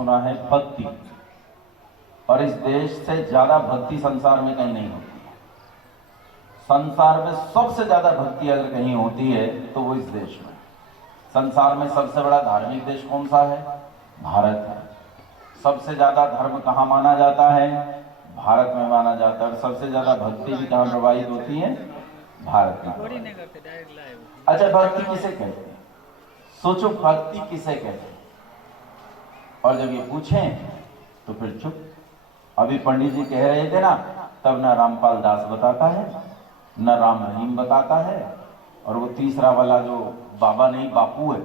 सुना है भक्ति, और इस देश से ज्यादा भक्ति संसार में कहीं नहीं होती। संसार में सबसे ज्यादा भक्ति अगर कहीं होती है तो वो इस देश में। संसार में सबसे बड़ा धार्मिक देश कौन सा है? भारत है। सबसे ज्यादा धर्म कहाँ माना जाता है? भारत में माना जाता है। और सबसे ज्यादा भक्ति भी कहाँ प्रवाहित होती है? भारत में। अच्छा, भक्ति किसे कहते हैं? सोचो, भक्ति किसे कहते हैं? और जब ये पूछें तो फिर चुप। अभी पंडित जी कह रहे थे ना, तब न रामपाल दास बताता है, न राम रहीम बताता है, और वो तीसरा वाला जो बाबा नहीं बापू है,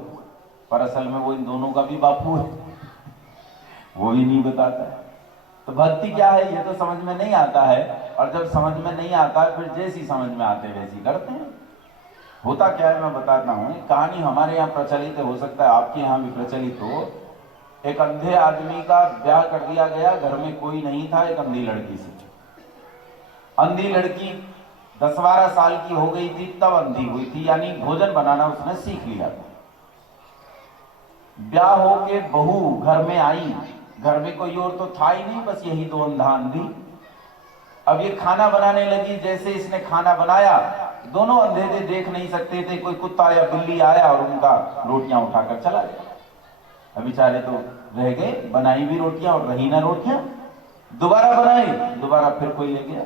पर असल में वो इन दोनों का भी बापू है, वो भी नहीं बताता है। तो भक्ति क्या है ये तो समझ में नहीं आता है, और जब समझ में नहीं आता है फिर जैसी समझ में आते वैसी करते हैं। होता क्या है मैं बताता हूँ। कहानी हमारे यहाँ प्रचलित है, हो सकता है आपके यहाँ भी प्रचलित हो। एक अंधे आदमी का ब्याह कर दिया गया, घर में कोई नहीं था, एक अंधी लड़की से। अंधी लड़की 10-12 साल की हो गई थी तब अंधी हुई थी, यानी भोजन बनाना उसने सीख लिया था। ब्याह होके बहू घर में आई, घर में कोई और तो था ही नहीं, बस यही दो अंधा अंधी। अब ये खाना बनाने लगी। जैसे इसने खाना बनाया, दोनों अंधे थे, देख नहीं सकते थे, कोई कुत्ता या बिल्ली आया और उनका रोटियां उठाकर चला गया। अब बेचारे तो रह गए, बनाई भी रोटियां और रही ना रोटियां। दोबारा बनाई, दोबारा फिर कोई ले गया,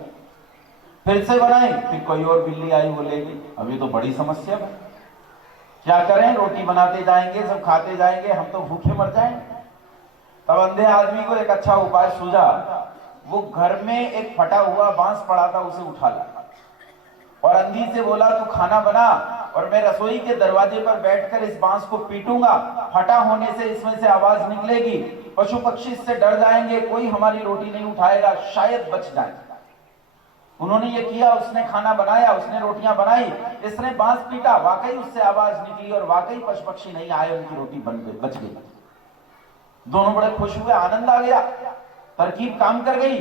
फिर से बनाई, फिर कोई और बिल्ली आई वो ले गई। अब ये तो बड़ी समस्या है, क्या करें? रोटी बनाते जाएंगे, सब खाते जाएंगे, हम तो भूखे मर जाएंगे। तब अंधे आदमी को एक अच्छा उपाय सूझा। वो घर में एक फटा हुआ बांस पड़ा था, उसे उठा लाया और अंधी से बोला, तू खाना बना और मैं रसोई के दरवाजे पर बैठकर इस बांस को पीटूंगा। फटा होने से इसमें से आवाज निकलेगी, पशु पक्षी इससे डर जाएंगे, कोई हमारी रोटी नहीं उठाएगा, शायद बच जाए। उन्होंने ये किया, उसने खाना बनाया, उसने रोटियां बनाई, इसने बांस पीटा, वाकई उससे आवाज निकली और वाकई पशु पक्षी नहीं आए, उनकी रोटी बन गई, बच गई। दोनों बड़े खुश हुए, आनंद आ गया, तरकीब काम कर गई।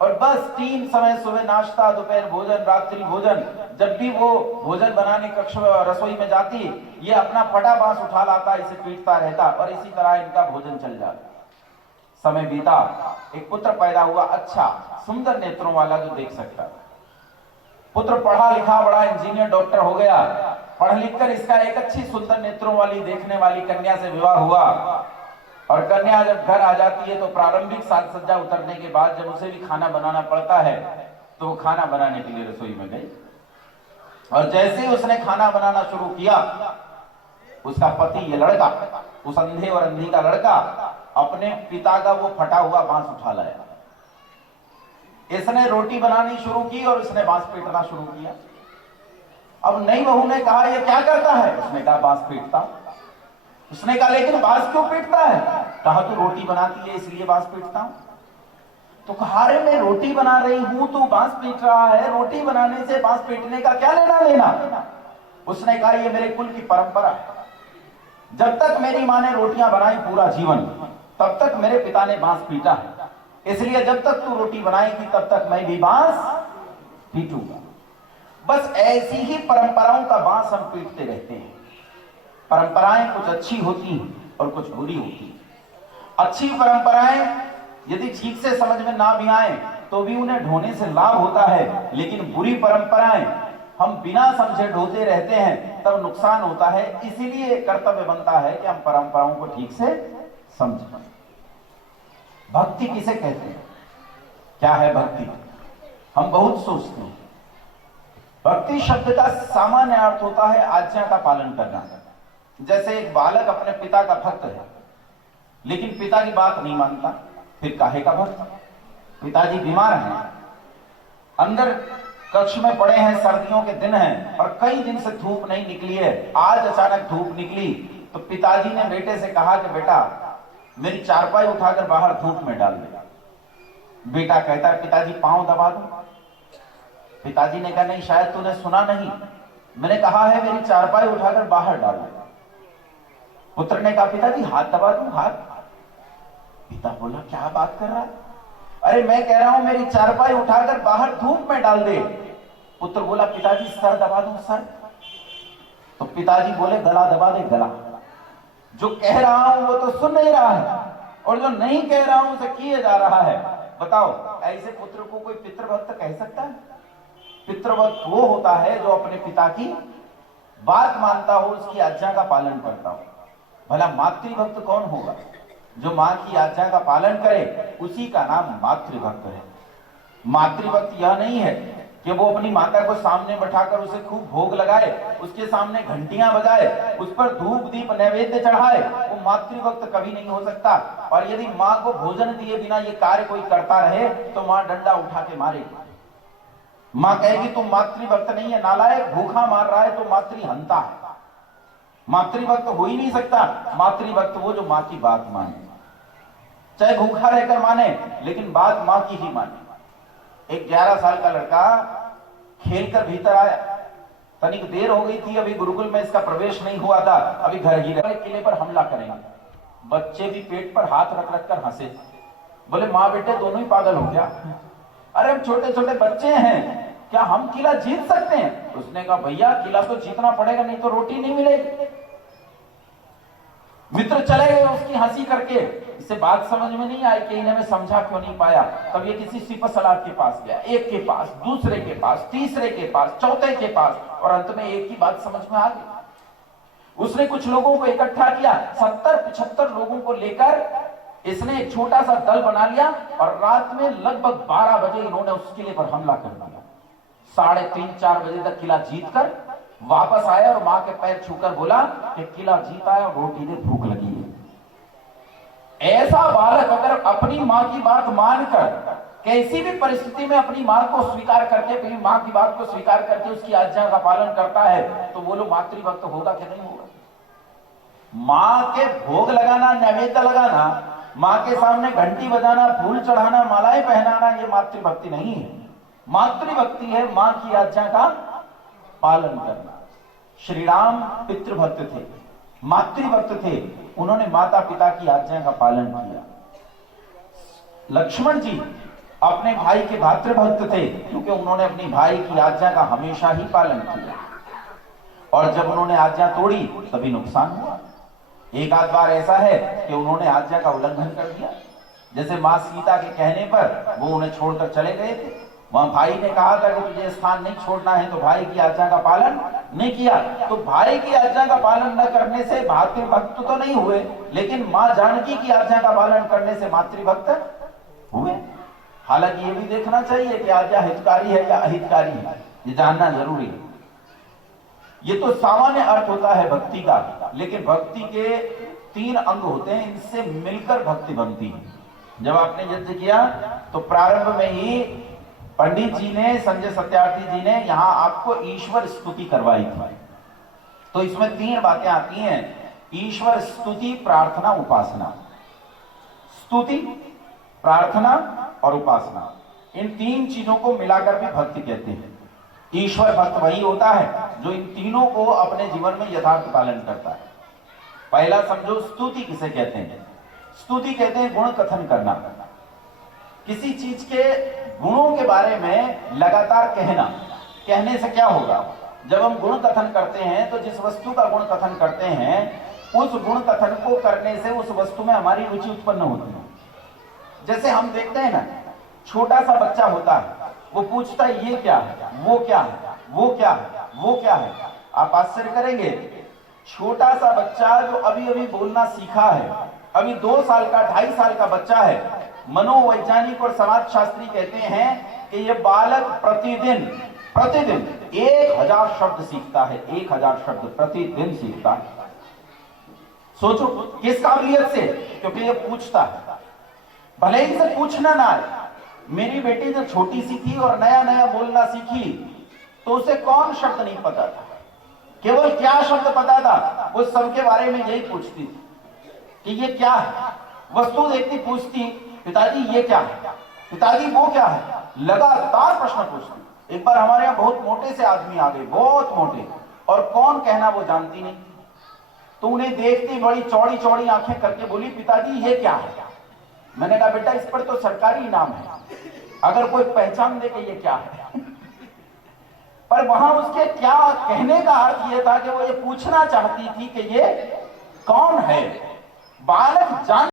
और बस 3 समय, सुबह नाश्ता, दोपहर भोजन, रात्रि भोजन, जब भी वो भोजन बनाने कक्ष रसोई में जाती, ये अपना फटा बांस उठा लाता, इसे पीटता रहता और इसी तरह इनका भोजन चल जाता। समय बीता, एक पुत्र पैदा हुआ, अच्छा सुंदर नेत्रों वाला, जो देख सकता था। पुत्र पढ़ा लिखा, बड़ा इंजीनियर डॉक्टर हो गया। पढ़ लिख कर इसका एक अच्छी सुंदर नेत्रों वाली, देखने वाली कन्या से विवाह हुआ। और कन्या जब घर आ जाती है तो प्रारंभिक साज सज्जा उतरने के बाद जब उसे भी खाना बनाना पड़ता है तो वो खाना बनाने के लिए रसोई में गई। और जैसे ही उसने खाना बनाना शुरू किया, उसका पति, ये लड़का, उस अंधे और अंधी का लड़का, अपने पिता का वो फटा हुआ बांस उठा लाया। इसने रोटी बनानी शुरू की और इसने बांस पीटना शुरू किया। अब नई बहू ने कहा, ये क्या करता है? उसने कहा, बांस पीटता। उसने कहा, लेकिन बांस क्यों पीटता है? कहा, तो रोटी बनाती है इसलिए बांस पीटता हूं। तो कहा, अरे मैं रोटी बना रही हूं, तू बांस पीट रहा है, रोटी बनाने से बांस पीटने का क्या लेना देना? उसने कहा, ये मेरे कुल की परंपरा है। जब तक मेरी मां ने रोटियां बनाई पूरा जीवन, तब तक मेरे पिता ने बांस पीटा है, इसलिए जब तक तू रोटी बनाएगी तब तक मैं भी बांस पीटूंगा। बस ऐसी ही परंपराओं का बांस हम पीटते रहते हैं। परंपराएं कुछ अच्छी होती हैं और कुछ बुरी होती हैं। अच्छी परंपराएं यदि ठीक से समझ में ना भी आए तो भी उन्हें ढोने से लाभ होता है, लेकिन बुरी परंपराएं हम बिना समझे ढोते रहते हैं, तब नुकसान होता है। इसीलिए कर्तव्य बनता है कि हम परंपराओं को ठीक से समझें। भक्ति किसे कहते हैं? क्या है भक्ति? हम बहुत सोचते हैं। भक्ति शब्द का सामान्य अर्थ होता है आज्ञा का पालन करना। जैसे एक बालक अपने पिता का भक्त है, लेकिन पिता की बात नहीं मानता, फिर काहे का भक्त? पिताजी बीमार हैं, अंदर कक्ष में पड़े हैं, सर्दियों के दिन हैं और कई दिन से धूप नहीं निकली है। आज अचानक धूप निकली तो पिताजी ने बेटे से कहा कि बेटा मेरी चारपाई उठाकर बाहर धूप में डाल दे। बेटा कहता है, पिताजी पांव दबा दूं? पिताजी ने कहा, नहीं, शायद तूने सुना नहीं, मैंने कहा है मेरी चारपाई उठाकर बाहर डाल दे। पुत्र ने कहा, पिताजी हाथ दबा दूं? हाथ? पिता बोला, क्या बात कर रहा है? अरे मैं कह रहा हूं मेरी चारपाई उठाकर बाहर धूप में डाल दे। पुत्र बोला, पिताजी सर दबा दूं? सर? तो पिताजी बोले, गला दबा दे, गला। जो कह रहा हूं वो तो सुन नहीं रहा है और जो नहीं कह रहा हूं उसे किए जा रहा है। बताओ, ऐसे पुत्र को कोई पितृभक्त कह सकता है? पितृभक्त वो होता है जो अपने पिता की बात मानता हो, उसकी आज्ञा का पालन करता हो। भला मातृभक्त कौन होगा? जो मां की आज्ञा का पालन करे, उसी का नाम मातृभक्त है। मातृभक्त यह नहीं है कि वो अपनी माता को सामने बैठाकर उसे खूब भोग लगाए, उसके सामने घंटियां बजाए, उस पर धूप दीप नैवेद्य चढ़ाए। वो मातृभक्त कभी नहीं हो सकता। और यदि मां को भोजन दिए बिना ये कार्य कोई करता रहे तो मां डंडा उठा के मारेगी। मां कहेगी तुम मातृभक्त नहीं है, नालायक, भूखा मार रहा है तो मातृहंता है। मातृभक्त हो ही नहीं सकता। मातृभक्त वो जो मां की बात माने, चाहे भूखा रहकर माने, लेकिन बात मां की ही माने। एक 11 साल का लड़का खेलकर भीतर आया, तनिक देर हो गई थी, अभी गुरुकुल में इसका प्रवेश नहीं हुआ था, अभी घर ही किले पर हमला करेंगे। बच्चे भी पेट पर हाथ रख रख कर हंसे, बोले माँ बेटे दोनों ही पागल हो गया। अरे हम छोटे छोटे बच्चे हैं, क्या हम किला जीत सकते हैं? उसने कहा भैया किला तो जीतना पड़ेगा, नहीं तो रोटी नहीं मिलेगी। मित्र चले गए उसकी हंसी करके। इसे बात समझ में नहीं आई कि इन्हें मैं समझा क्यों नहीं पाया। तब ये किसी सिपह सलार के पास गया, एक के पास, दूसरे के पास, तीसरे के पास, चौथे के पास, और अंत में एक ही बात समझ में आ गई। उसने कुछ लोगों को इकट्ठा किया, 70-75 लोगों को लेकर इसने एक छोटा सा दल बना लिया, और रात में लगभग 12 बजे इन्होंने उस किले पर हमला कर दिया। 3:30-4 बजे तक किला जीतकर वापस आया और मां के पैर छूकर बोला कि किला जीता है और रोटी ने भूख लगी है। ऐसा बालक अगर अपनी मां की बात मानकर कैसी भी परिस्थिति में अपनी मां को स्वीकार करके, अपनी मां की बात को स्वीकार करके उसकी आज्ञा का पालन करता है, तो बोलो मातृभक्त होगा कि नहीं होगा? मां के भोग लगाना, नैवेद्य लगाना, मां के सामने घंटी बजाना, फूल चढ़ाना, मालाएं पहनाना, ये मातृभक्ति नहीं है। मातृभक्ति है मां की आज्ञा का पालन करना। श्री राम पितृभक्त थे, मातृभक्त थे, उन्होंने माता पिता की आज्ञा का पालन किया। लक्ष्मण जी अपने भाई के भातृभक्त थे, क्योंकि उन्होंने अपनी भाई की आज्ञा का हमेशा ही पालन किया, और जब उन्होंने आज्ञा तोड़ी तभी नुकसान हुआ। एक आध बार ऐसा है कि उन्होंने आज्ञा का उल्लंघन कर दिया, जैसे मां सीता के कहने पर वो उन्हें छोड़कर चले गए थे। वहां भाई ने कहा था कि तुझे स्थान नहीं छोड़ना है, तो भाई की आज्ञा का पालन नहीं किया। तो भाई की आज्ञा का पालन न करने से भातृभक्त तो नहीं हुए, लेकिन मां जानकी की आज्ञा का पालन करने से मातृभक्त हुए। हालांकि ये भी देखना चाहिए कि आज्ञा हितकारी है या अहितकारी है, ये जानना जरूरी है। ये तो सामान्य अर्थ होता है भक्ति का, लेकिन भक्ति के 3 अंग होते हैं, इनसे मिलकर भक्ति बनती है। जब आपने यज्ञ किया तो प्रारंभ में ही पंडित जी ने, संजय सत्यार्थी जी ने यहां आपको ईश्वर स्तुति करवाई थी। तो इसमें 3 बातें आती हैं, ईश्वर स्तुति, प्रार्थना, उपासना। स्तुति, प्रार्थना और उपासना, इन 3 चीजों को मिलाकर भी भक्ति कहते हैं। ईश्वर भक्त वही होता है जो इन तीनों को अपने जीवन में यथार्थ पालन करता है। पहला समझो, स्तुति किसे कहते हैं? स्तुति कहते हैं गुण कथन करना, किसी चीज के गुणों के बारे में लगातार कहना। कहने से क्या होगा? जब हम गुण कथन करते हैं तो जिस वस्तु का गुण कथन करते हैं, उस गुण कथन को करने से उस वस्तु में हमारी रुचि उत्पन्न होती है। जैसे हम देखते हैं ना, छोटा सा बच्चा होता है, वो पूछता है ये क्या है, वो क्या है, वो क्या है, वो क्या है। आप आश्चर्य करेंगे, छोटा सा बच्चा जो अभी अभी बोलना सीखा है, अभी 2 साल का, 2.5 साल का बच्चा है, मनोवैज्ञानिक और समाज शास्त्री कहते हैं कि यह बालक प्रतिदिन 1000 शब्द सीखता है। 1000 शब्द प्रतिदिन सीखता है। सोचो किस काबिलियत से? क्योंकि ये पूछता है, भले ही से पूछना ना आए। मेरी बेटी जब छोटी सी थी और नया नया बोलना सीखी, तो उसे कौन शब्द नहीं पता था, केवल क्या शब्द पता था, वो सबके बारे में यही पूछती थी कि ये क्या है। वस्तु देखती, पूछती पिताजी ये क्या है, पिताजी वो क्या है, लगातार प्रश्न पूछती। एक बार हमारे यहाँ बहुत मोटे से आदमी आ गए, बहुत मोटे, और कौन कहना वो जानती नहीं। तो उन्हें देखती बड़ी चौड़ी चौड़ी आंखें करके बोली, पिताजी ये क्या है। मैंने कहा बेटा इस पर तो सरकारी इनाम है, अगर कोई पहचान दे कि ये क्या है। पर वहां उसके क्या कहने का अर्थ ये था कि वो ये पूछना चाहती थी कि ये कौन है। बालक जान